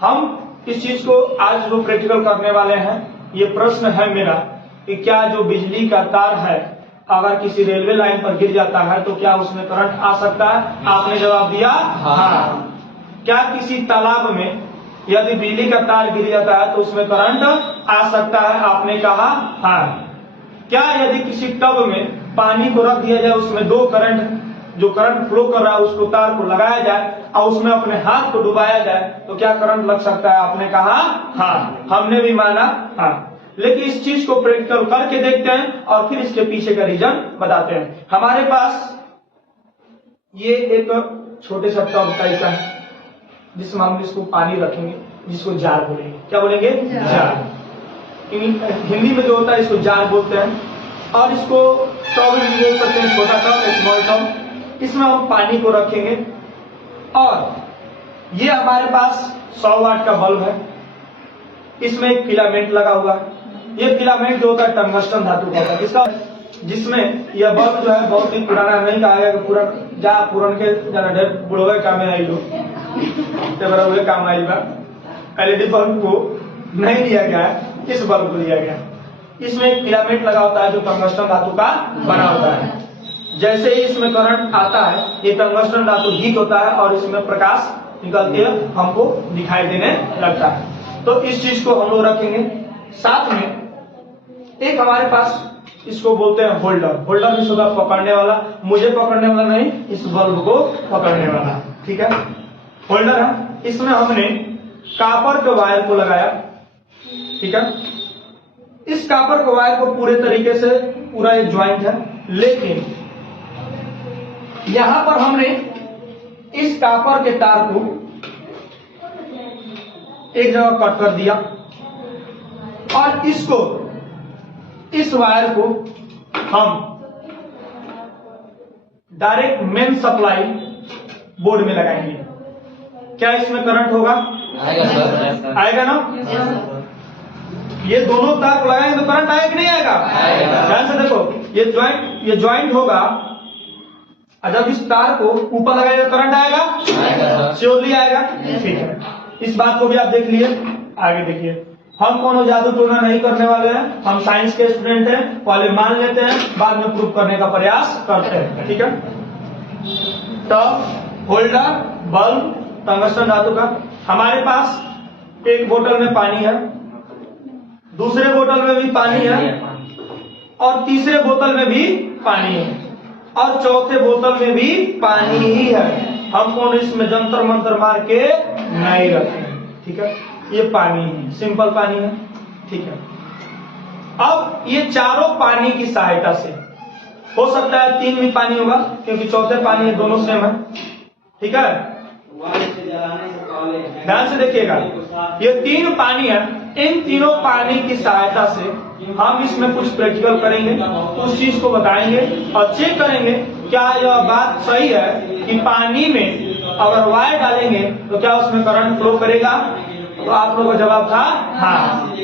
हम इस चीज को आज जो प्रैक्टिकल करने वाले हैं, ये प्रश्न है मेरा कि क्या जो बिजली का तार है अगर किसी रेलवे लाइन पर गिर जाता है तो क्या उसमें करंट आ सकता है? आपने जवाब दिया हाँ। क्या किसी तालाब में यदि बिजली का तार गिर जाता है तो उसमें करंट आ सकता है? आपने कहा हाँ। क्या यदि किसी टब में पानी को रख दिया जाए, उसमें दो करंट जो करंट फ्लो कर रहा है उसको तार को लगाया जाए और उसमें अपने हाथ को डुबाया जाए तो क्या करंट लग सकता है? आपने कहा हाँ। हमने भी माना हाँ। लेकिन इस चीज को प्रैक्टिकल करके देखते हैं और फिर इसके पीछे का रीजन बताते हैं। हमारे पास ये एक छोटे सा टब टाइप का है जिसमें हम इसको पानी रखेंगे, जिसको जार बोलेंगे। क्या बोलेंगे? जार। हिंदी में जो होता है इसको जार बोलते हैं और इसको टब भी बोल सकते हैं, छोटा टब, स्मॉल टब। इसमें हम पानी को रखेंगे और ये हमारे पास 100 वाट का बल्ब है, इसमें एक फिलामेंट लगा हुआ है। ये फिलामेंट जो होता है टंगस्टन धातु का होता है, इसका जिसमें यह बल्ब जो है बहुत ही पुराना नहीं कहा गया, पुरान के ज्यादा ढेर बुढ़वे काम में आई लोग काम आई बा। एलईडी बल्ब को नहीं लिया गया है, इस बल्ब को लिया गया। इसमें एक फिलामेंट लगा होता है जो टंगस्टन धातु का बना होता है। जैसे ही इसमें करंट आता है, ये टंगस्टन धातु हीट होता है और इसमें प्रकाश निकलते हमको दिखाई देने लगता है। तो इस चीज को हम लोग रखेंगे। साथ में एक हमारे पास इसको बोलते हैं होल्डर। होल्डर भी होगा पकड़ने वाला, मुझे पकड़ने वाला नहीं, इस बल्ब को पकड़ने वाला। ठीक है, होल्डर है। इसमें हमने कॉपर के वायर को लगाया। ठीक है, इस कॉपर के वायर को पूरे तरीके से पूरा एक ज्वाइंट है, लेकिन यहां पर हमने इस कॉपर के तार को एक जगह कट कर दिया और इसको, इस वायर को हम डायरेक्ट मेन सप्लाई बोर्ड में लगाएंगे। क्या इसमें करंट होगा? आएगा सर। आएगा ना? ये दोनों तार को लगाएंगे तो करंट आएगा कि नहीं आएगा? ध्यान से देखो, ये ज्वाइंट होगा और जब इस तार को ऊपर लगाएगा करंट आएगा? श्योरली आएगा। ठीक है, इस बात को भी आप देख लिए। आगे देखिए, हम कोनो जादू टोना नहीं करने वाले हैं, हम साइंस के स्टूडेंट हैं। पहले मान लेते हैं, बाद में प्रूव करने का प्रयास करते हैं। ठीक है, टब, होल्डर, बल्ब, टंगस्टन धातु का। हमारे पास एक बोतल में पानी है, दूसरे बोतल में भी पानी है और तीसरे बोतल में भी पानी है और चौथे बोतल में भी पानी ही है। हम कौन इसमें जंतर मंतर मार के नहीं रखें। ठीक है, ये पानी है, सिंपल पानी है। ठीक है, अब ये चारों पानी की सहायता से, हो सकता है 3 भी पानी होगा क्योंकि चौथे पानी है, दोनों सेम है। ठीक है, ध्यान से देखिएगा, ये 3 पानी है। इन तीनों पानी की सहायता से हम इसमें कुछ प्रैक्टिकल करेंगे, उस चीज को बताएंगे और चेक करेंगे क्या यह बात सही है कि पानी में अगर वायर डालेंगे तो क्या उसमें करंट फ्लो करेगा। तो आप लोगों का जवाब था हाँ।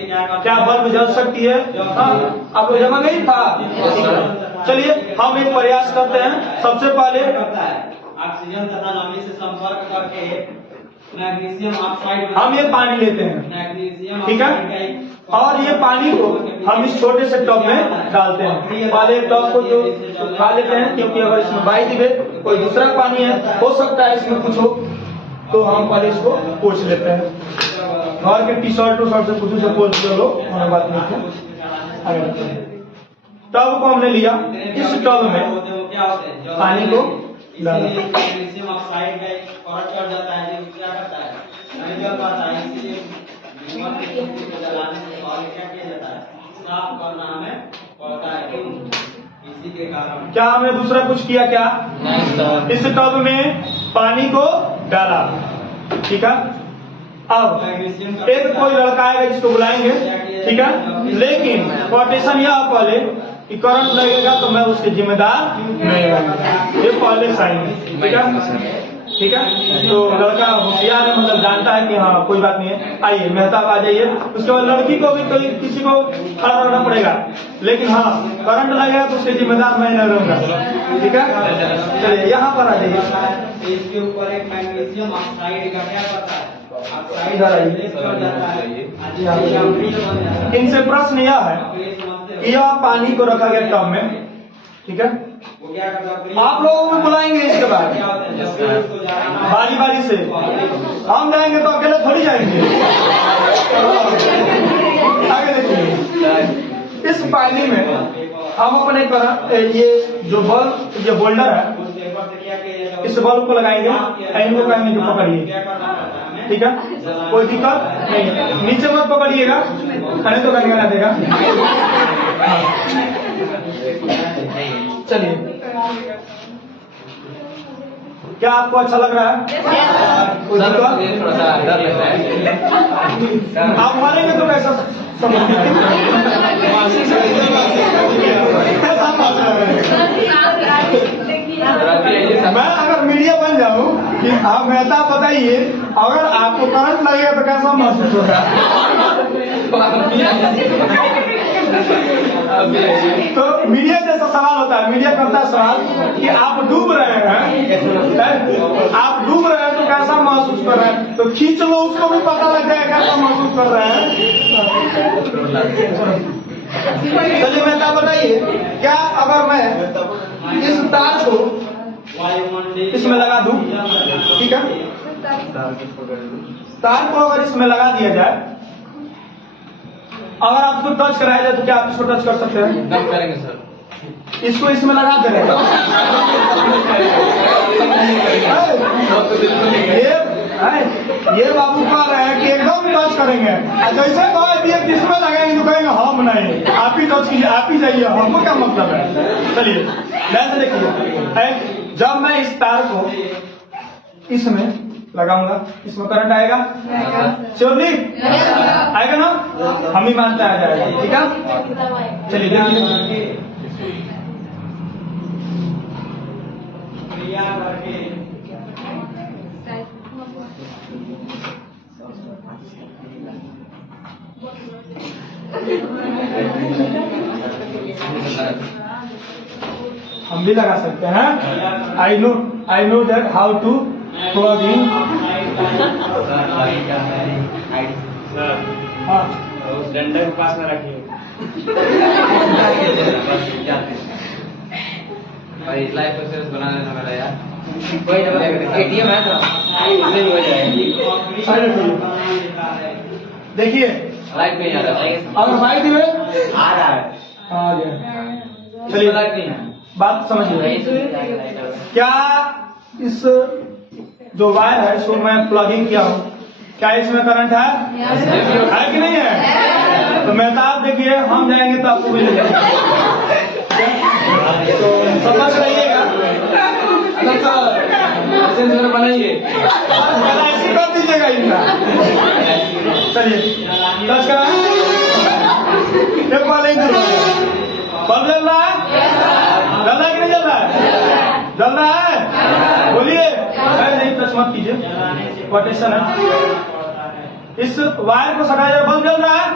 क्या बल्ब जल सकती है? हाँ। आप लोग जमा नहीं था? चलिए हम एक प्रयास करते हैं। सबसे पहले ऑक्सीजन तथा नमी से संपर्क करके मैग्नीशियम ऑक्साइड हम ये पानी लेते हैं। ठीक है, और ये पानी को हम इस छोटे से टब में डालते हैं। पहले टब को जो खा लेते हैं क्योंकि अगर इसमें बाई दिवे कोई दूसरा पानी है, हो सकता है इसमें कुछ हो, तो हम पहले इसको पोंछ लेते हैं। घर के टी शर्ट से कुछ से पोंछ लो, हमें बात नहीं है। टब को हमने लिया, इस टब में पानी को डाला। मैग्नीशियम ऑक्साइड का करंट चढ़ जाता है, जो क्या करता है, नहीं जल पाता है। इसलिए जलाने से पहले क्या किया जाता है, साफ करना हमें पड़ता है। इसी के कारण क्या हमने दूसरा कुछ किया? क्या नहीं, इस टब में पानी को डाला। ठीक है, अब एक कोई लड़का आएगा जिसको बुलाएंगे। ठीक है, लेकिन कोटेशन यह पहले कि करंट लगेगा तो मैं उसके जिम्मेदार नहीं रहूंगा, ये पहले साइन है। ठीक है, ठीक है, तो लड़का होशियार है, मतलब जानता है कि हाँ कोई बात नहीं है, आइए मेहताब आ जाइए। उसके बाद लड़की को भी कोई किसी को खड़ा रहना पड़ेगा, लेकिन हाँ करंट लगेगा तो उसके जिम्मेदार मैं नहीं रहूंगा। ठीक है, चलिए यहाँ पर आ जाइए। इसके ऊपर एक मैग्नीशियम ऑक्साइड का क्या पता है, इधर आइए। इनसे प्रश्न यह है कि यह पानी को रखा गया टब में, ठीक है, वो क्या करता है, आप लोगों को बुलाएंगे इसके बाद क्या होता है, जब भी उसको जाना बारी बारी से। हम जाएंगे तो अकेले थोड़ी जाएंगे। आगे देखिए, इस पानी में हम अपने ये जो बल्ब, ये होल्डर है, उस पेपर से क्या किया जाता है, इस बल्ब को लगाएंगे, इनको कहेंगे कि पकड़िए, क्या करना पड़ता है हमें, ठीक है, कोई दिक्कत नहीं है। नीचे मत पकड़िएगा, नहीं तो कहेंगे ना देगा। चलिए, क्या आपको अच्छा लग रहा है? कोई दिक्कत? थोड़ा सा डर लग रहा है। आप मारेंगे तो कैसा समझ मैं अगर मीडिया बन जाऊं कि आप मेहता बताइए, अगर आपको करंट लगेगा तो कैसा महसूस होगा? तो मीडिया जैसा सवाल होता है, मीडिया करता है सवाल कि आप डूब रहे हैं, आप डूब रहे हैं तो कैसा महसूस कर रहे हैं, तो खींच लो, उसको भी पता लग जाएगा कैसा महसूस कर रहे हैं। चलिए मेहता बताइए, क्या अगर मैं इस तार को वायुमंडलीय इसमें लगा दूं, ठीक है, तार को अगर इसमें लगा दिया जाए, अगर आपको टच कराया जाए तो क्या आप इसको टच कर सकते हैं? कब करेंगे सर? इसको इसमें लगा दे रहे हैं। ये बाबू कह रहे हैं कि एकदम टच करेंगे, जैसे कहे इसमें लगाएंगे तो कहेंगे हम नहीं, आप ही टच कीजिए, आप ही जाइए, हमको क्या मतलब है। चलिए ध्यान से देखिए, जब मैं इस तार को इसमें लगाऊंगा, इसमें करंट आएगा, श्योरली आएगा ना? हम ही मानते आ जाएगा, ठीक है। चलिए देखिए, क्रिया करके हम भी लगा सकते हैं। I know that how to plug in. हाँ, उस डंडे के पास में रखिए। भाई लाइफ इंश्योरेंस बना लेना मेरा यार। कोई एटीएम है तो नहीं हो जाएगी। देखिए लाइट नहीं आ रहा है। अगर भाई दिवे आ रहा है, आ गया। चलिए लाइट नहीं है। बात समझिए, क्या इस जो वायर है इसको मैं प्लगिंग किया हूँ, क्या इसमें करंट है कि नहीं है? तो मेहताब देखिए, हम जाएंगे तो आपको भी ले जाएंगे, तो समझ रहिएगा। बनाइए ऐसी कर दीजिएगा इनका। चलिए टच करा, एक बार लेंगे। बल्ब जल रहा है? जल रहा है कि नहीं जल रहा है? जल रहा है, बोलिए। नहीं टच मत कीजिए, कोटेशन है। इस वायर को सटाया जाए, बल्ब जल रहा है,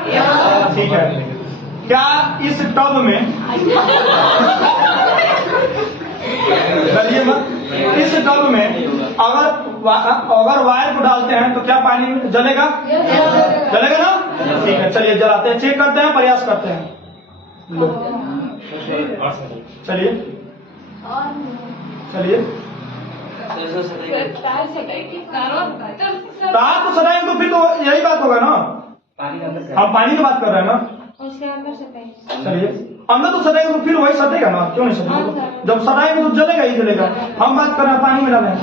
ठीक है। क्या इस टब में डरिए मत, इस टब में अगर वायर को डालते हैं तो क्या पानी जलेगा? जलेगा ना? ठीक है, चलिए जलाते हैं, चेक करते हैं, प्रयास करते हैं। चलिए चलिए, तार तो सटाएंगे तो फिर तो यही बात होगा ना, हम पानी की बात कर रहे हैं ना। चलिए अंदर तो सटाएंगे तो फिर वही सटेगा ना, क्यों नहीं सटेगा? जब सटाएंगे तो जलेगा ही जलेगा। हम बात कर रहे हैं पानी में डालें,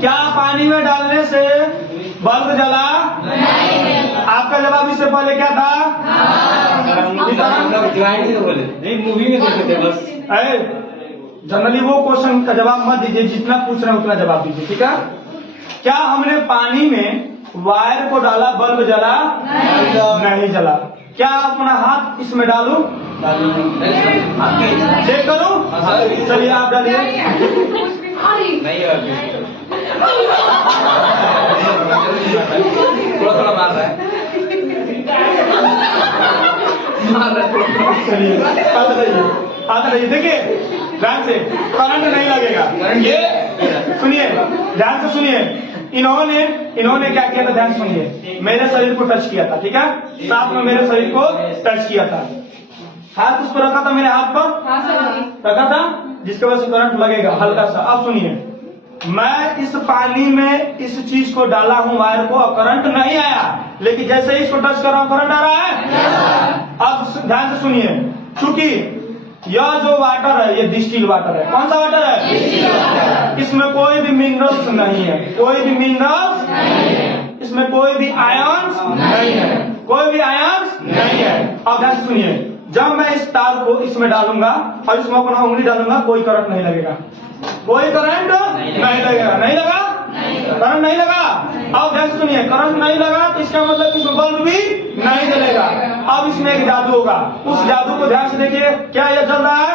क्या पानी में डालने से बल्ब जला? आपका जवाब इससे पहले क्या था? नहीं, मूवी में देखते थे बस। जनरली वो क्वेश्चन का जवाब मत दीजिए, जितना पूछ रहे हैं उतना जवाब दीजिए, ठीक है। क्या हमने पानी में वायर को डाला, बल्ब जला? नहीं जला। क्या अपना हाथ इसमें डालूं, चेक करूं? चलिए आप डालिए। थोड़ा थोड़ा मार रहा है। चलिए आते रहिए, देखिए ध्यान से, करंट नहीं लगेगा। ये सुनिए, ध्यान से सुनिए, इन्होंने क्या किया था, ध्यान सुनिए, मेरे शरीर को टच किया था, ठीक है, साथ में मेरे शरीर को टच किया था, हाथ उस पर रखा था, मेरे हाथ पर रखा था, जिसकी वजह से करंट लगेगा हल्का सा। अब सुनिए, मैं इस पानी में इस चीज को डाला हूं वायर को, और करंट नहीं आया, लेकिन जैसे ही इसको टच कर रहा हूं करंट आ रहा है। अब ध्यान से सुनिए, चूंकि यह जो वाटर है ये डिस्टिल वाटर है। कौन सा वाटर है? इसमें कोई भी मिनरल्स नहीं है, कोई भी मिनरल्स, इसमें कोई भी आयन्स नहीं है, कोई भी आयन्स नहीं है। अब ध्यान से सुनिए, जब मैं इस तार को इसमें डालूंगा और इसमें अपना उंगली डालूंगा, कोई करंट नहीं लगेगा, कोई करंट नहीं लगेगा, नहीं लगा, करंट नहीं लगा। अब ध्यान से सुनिए, करंट नहीं लगा तो इसका मतलब इसमें बल्ब भी नहीं जलेगा। अब इसमें एक जादू होगा, उस जादू को ध्यान से देखिए, क्या यह जल रहा है?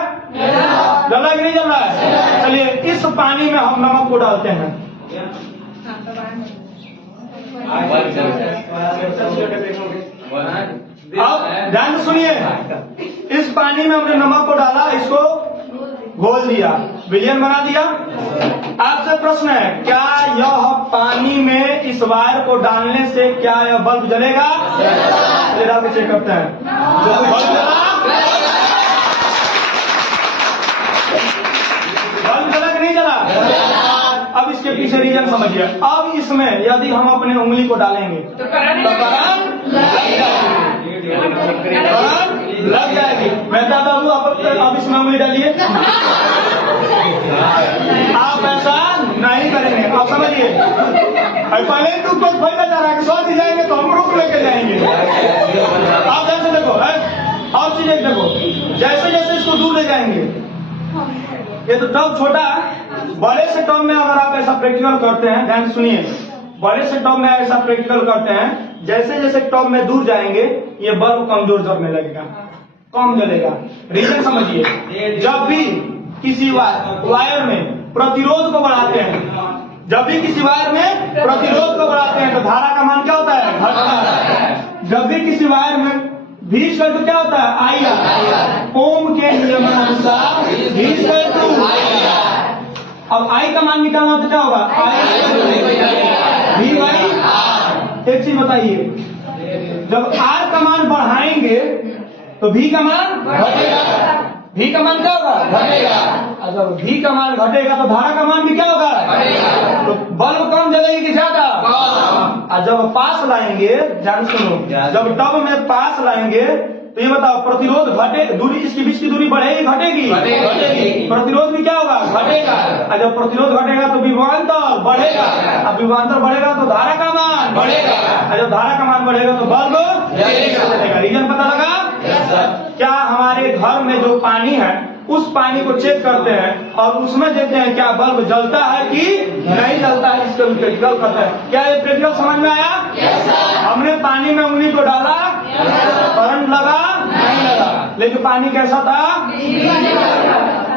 जल रहा है कि नहीं जल रहा है? चलिए, इस पानी में हम नमक को डालते हैं, अब ध्यान से सुनिए, इस पानी में हमने नमक को डाला, इसको घोल दिया, विलयन बना दिया। आपसे प्रश्न है, क्या यह पानी में इस वायर को डालने से क्या यह बल्ब जलेगा? चलिए डाल के चेक करते हैं, बल्ब जला कि नहीं जला? अब इसके पीछे रीजन समझिए। अब इसमें यदि हम अपने उंगली को डालेंगे तो करंट लग जाएगी। मेहता बाबू अब इसमें उंगली डालिए, आप ऐसा नहीं करेंगे। अब समझिए, पहले तो कुछ फायदा जा रहा है कि स्वाद जाएंगे तो हम रुक लेके जाएंगे। आप जैसे देखो, और चीज एक देखो, जैसे जैसे इसको दूर ले जाएंगे, ये तो टब छोटा है, बड़े से टब में अगर आप ऐसा प्रैक्टिकल करते हैं, ध्यान से सुनिए, बड़े से टब में ऐसा प्रैक्टिकल करते हैं, जैसे जैसे टब में दूर जाएंगे ये बल्ब कमजोर जलने लगेगा, कम जलेगा। रीजन समझिए, जब भी किसी वायर में प्रतिरोध को बढ़ाते हैं, जब भी किसी वायर में प्रतिरोध को बढ़ाते हैं तो धारा का मान क्या होता है? घटता है। जब भी किसी वायर में V स्क्वायर तो क्या होता है? I ओम के नियमानुसार V स्क्वायर टू अब I का मान निकालना तो क्या होगा? V by R। एक चीज बताइए, जब R का मान बढ़ाएंगे तो V का मान घटेगा, V का मान क्या होगा? घटेगा। और जब V का मान घटेगा तो धारा का मान भी क्या होगा? घटेगा। तो बल्ब कम जलेगी कि ज्यादा? और जब पास लाएंगे, ध्यान सुनो, जब टब में पास लाएंगे तो ये बताओ, प्रतिरोध घटे, दूरी, इसके बीच की दूरी बढ़ेगी घटेगी? घटेगी। प्रतिरोध भी क्या होगा? घटेगा। और जब प्रतिरोध घटेगा तो विभवांतर बढ़ेगा, अब विभवांतर बढ़ेगा तो धारा का मान बढ़ेगा, और जब धारा का मान बढ़ेगा तो बल्ब जलेगा। रीजन पता लगा? क्या हमारे घर में जो पानी है उस पानी को चेक करते हैं और उसमें देखते हैं क्या बल्ब जलता है कि नहीं जलता है, इसका प्रैक्टिकल करते हैं। क्या ये प्रैक्टिकल समझ में आया? हमने पानी में उंगली को डाला, करंट लगा नहीं लगा, लेकिन पानी कैसा था?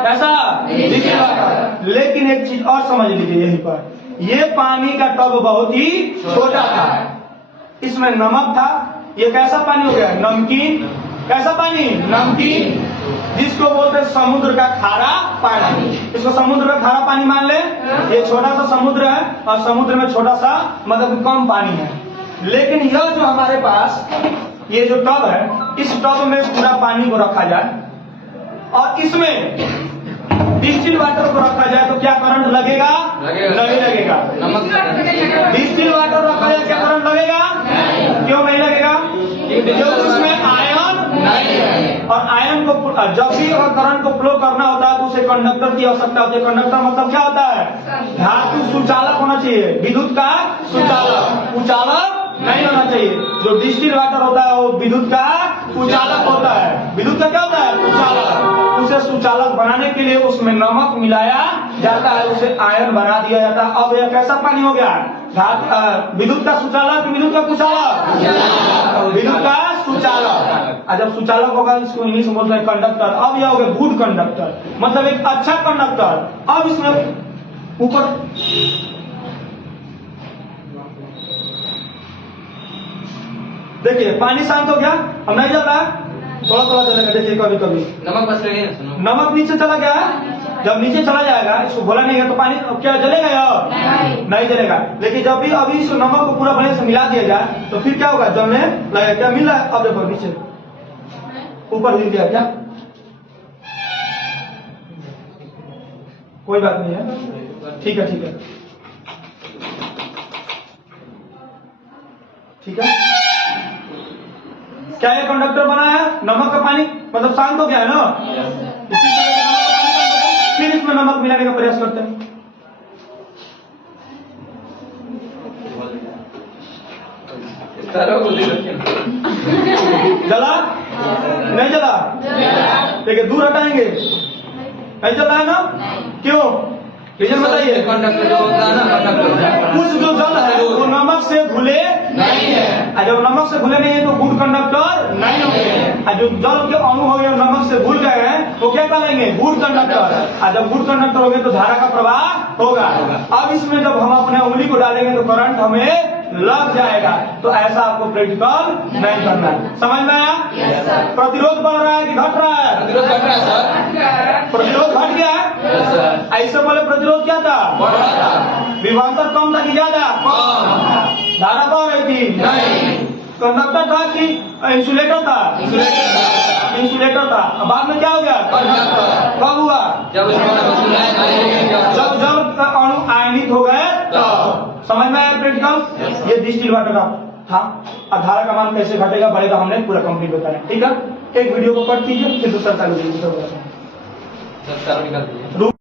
कैसा? लेकिन एक चीज और समझ लीजिए, यहीं पर ये पानी का टब बहुत ही छोटा था, इसमें नमक था, ये कैसा पानी हो गया? नमकीन। कैसा पानी? नमकीन, जिसको बोलते हैं समुद्र का खारा पानी। इसको समुद्र का खारा पानी मान ले। ये छोटा सा समुद्र है और समुद्र में छोटा सा मतलब कम पानी है, लेकिन यह जो हमारे पास ये जो टब है, इस टब में पूरा पानी को रखा जाए और इसमें डिस्टिल वाटर को रखा जाए तो क्या करंट लगेगा? नहीं लगेगा। डिस्टिल वाटर रखा जाए क्या करंट लगेगा? क्यों नहीं लगेगा? क्योंकि उसमें आयन नहीं है, और आयन को जब भी अगर करंट को फ्लो करना होता है तो उसे कंडक्टर की आवश्यकता होती है। कंडक्टर मतलब क्या होता है? धातु सुचालक होना चाहिए, विद्युत का सुचालक, उचालक नहीं होना चाहिए। जो डिस्टिल वाटर होता है वो विद्युत का उचालक होता है। विद्युत का क्या होता है? उचालक। उसे सुचालक बनाने के लिए उसमें नमक मिलाया जाता है, उसे आयन बना दिया जाता है। अब यह कैसा पानी हो गया? विद्युत का सुचालक, विद्युत का कुचालक, विद्युत का सुचालक। जब सुचालक होगा इसको इंग्लिश में बोलते हैं कंडक्टर। अब यह हो गया गुड कंडक्टर, मतलब एक अच्छा कंडक्टर। अब इसमें ऊपर देखिए पानी शांत हो गया, अब नहीं जल रहा है, थोड़ा थोड़ा जलेगा। देखिए कभी कभी नमक बस रही है, सुनो। नमक नीचे चला गया है, जब नीचे चला जाएगा, इसको घोला नहीं है तो पानी क्या जलेगा या नहीं जलेगा। लेकिन जब भी अभी इस नमक को पूरा बढ़िया से मिला दिया जाए तो फिर क्या होगा, जलने लगेगा। क्या मिल रहा है? अब देखो नीचे ऊपर हिल गया क्या? कोई बात नहीं है, ठीक है ठीक है ठीक है। क्या ये कंडक्टर बना है? नमक का पानी मतलब शांत हो गया है ना। इसी तरह से नमक का पानी शांत हो गया, फिर इसमें नमक मिलाने का प्रयास करते हैं। जला नहीं जला? देखिए दूर हटाएंगे, नहीं जला है ना? क्यों? रीजन बताइए। कंडक्टर जो होता है ना, कंडक्टर कुछ जो जल है वो नमक से घुले नहीं है। और जब नमक से घुले नहीं है तो गुड कंडक्टर नहीं होंगे। और जो जल के अणु हो गए नमक से घुल गए हैं तो क्या कहलाएंगे? Good conductor. और जब गुड कंडक्टर हो गए तो धारा का प्रवाह होगा। अब इसमें जब हम अपने उंगली को डालेंगे तो करंट हमें लग जाएगा। तो ऐसा आपको प्रैक्टिकल नहीं करना है। समझ में आया? प्रतिरोध बढ़ रहा है कि घट रहा है? प्रतिरोध बढ़ रहा है सर। प्रतिरोध घट गया है। ऐसे पहले प्रतिरोध क्या था? बढ़ रहा था। विभवांतर कम था कि ज्यादा? धारा बढ़ रही थी? नहीं। कंडक्टर था कि इंसुलेटर था? इंसुलेटर था। अब बाद में क्या हो गया? कंडक्टर। कब हुआ? जब जब जल का अणु आयनित हो गए तो। समझ में आया प्रैक्टिकल? ये डिस्टिल वाटर का था। अब धारा का मान कैसे घटेगा बढ़ेगा हमने पूरा कंप्लीट बताया। ठीक है, एक वीडियो को कट कीजिए फिर दूसरा चालू कीजिए। निकाल दीजिए।